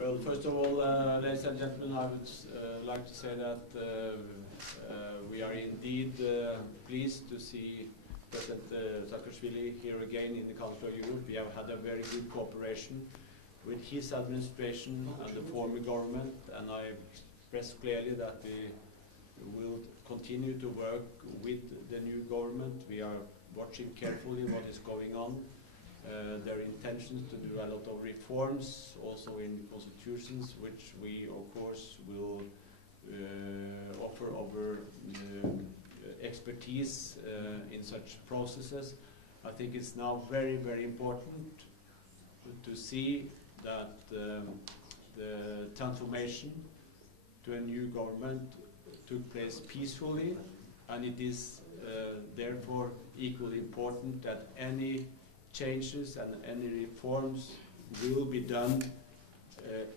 Well, first of all, ladies and gentlemen, I would like to say that we are indeed pleased to see President Saakashvili here again in the Council of Europe. We have had a very good cooperation with his administration and the former government, and I express clearly that we will continue to work with the new government. We are watching carefully what is going on. Their intentions to do a lot of reforms, also in constitutions, which we, of course, will offer our expertise in such processes. I think it's now very, very important to see that the transformation to a new government took place peacefully, and it is therefore equally important that any changes and any reforms will be done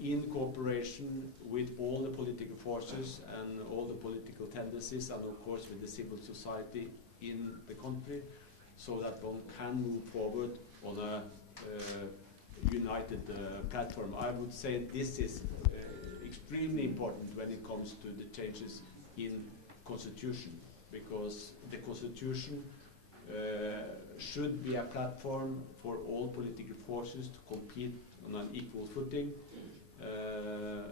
in cooperation with all the political forces and all the political tendencies, and of course with the civil society in the country, so that one can move forward on a united platform. I would say this is extremely important when it comes to the changes in constitution, because the constitution should be a platform for all political forces to compete on an equal footing,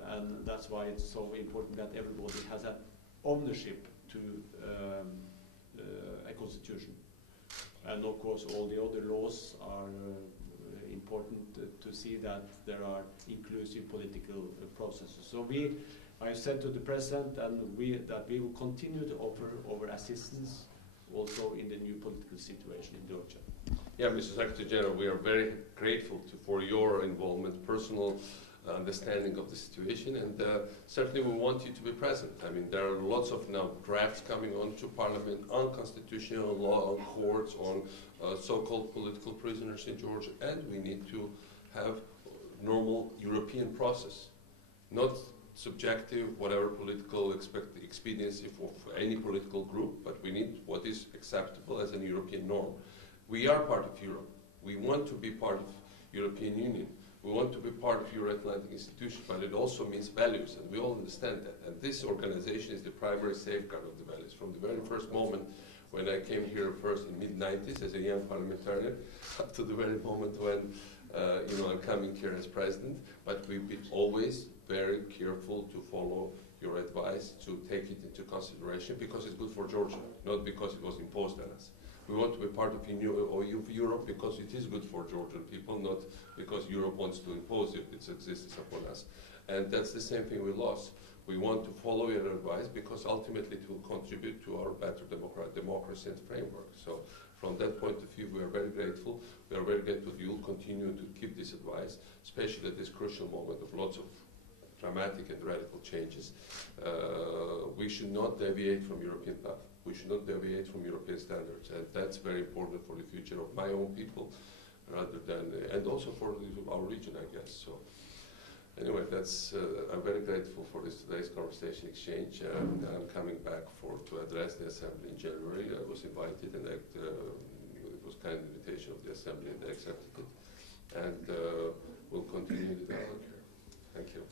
and that's why it's so important that everybody has an ownership to a constitution. And of course all the other laws are important to see that there are inclusive political processes. So I said to the President and that we will continue to offer our assistance also in the new political situation in Georgia. Yeah, Mr. Secretary General, we are very grateful for your involvement, personal understanding of the situation, and certainly we want you to be present. I mean, there are lots of now drafts coming on to Parliament on constitutional law, on courts, on so-called political prisoners in Georgia, and we need to have normal European process, not subjective, whatever political expediency for any political group, but we need what is acceptable as a European norm. We are part of Europe. We want to be part of European Union. We want to be part of Euro-Atlantic institutions, but it also means values, and we all understand that. And this organization is the primary safeguard of the values. From the very first moment when I came here first in mid-90s as a young parliamentarian, up to the very moment when I'm coming here as president, but we've been always very careful to follow your advice, to take it into consideration, because it's good for Georgia, not because it was imposed on us. We want to be part of Europe because it is good for Georgian people, not because Europe wants to impose its existence upon us. And that's the same thing we lost. We want to follow your advice because ultimately it will contribute to our better democracy and framework. So from that point of view, we are very grateful. We are very grateful you'll continue to keep this advice, especially at this crucial moment of lots of dramatic and radical changes. We should not deviate from European path. We should not deviate from European standards, and that's very important for the future of my own people, rather than, and also for our region, I guess. So, anyway, that's. I'm very grateful for today's conversation exchange, and I'm coming back to address the Assembly in January. I was invited, and it was kind invitation of the Assembly, and I accepted it, and we'll continue the dialogue here. Thank you.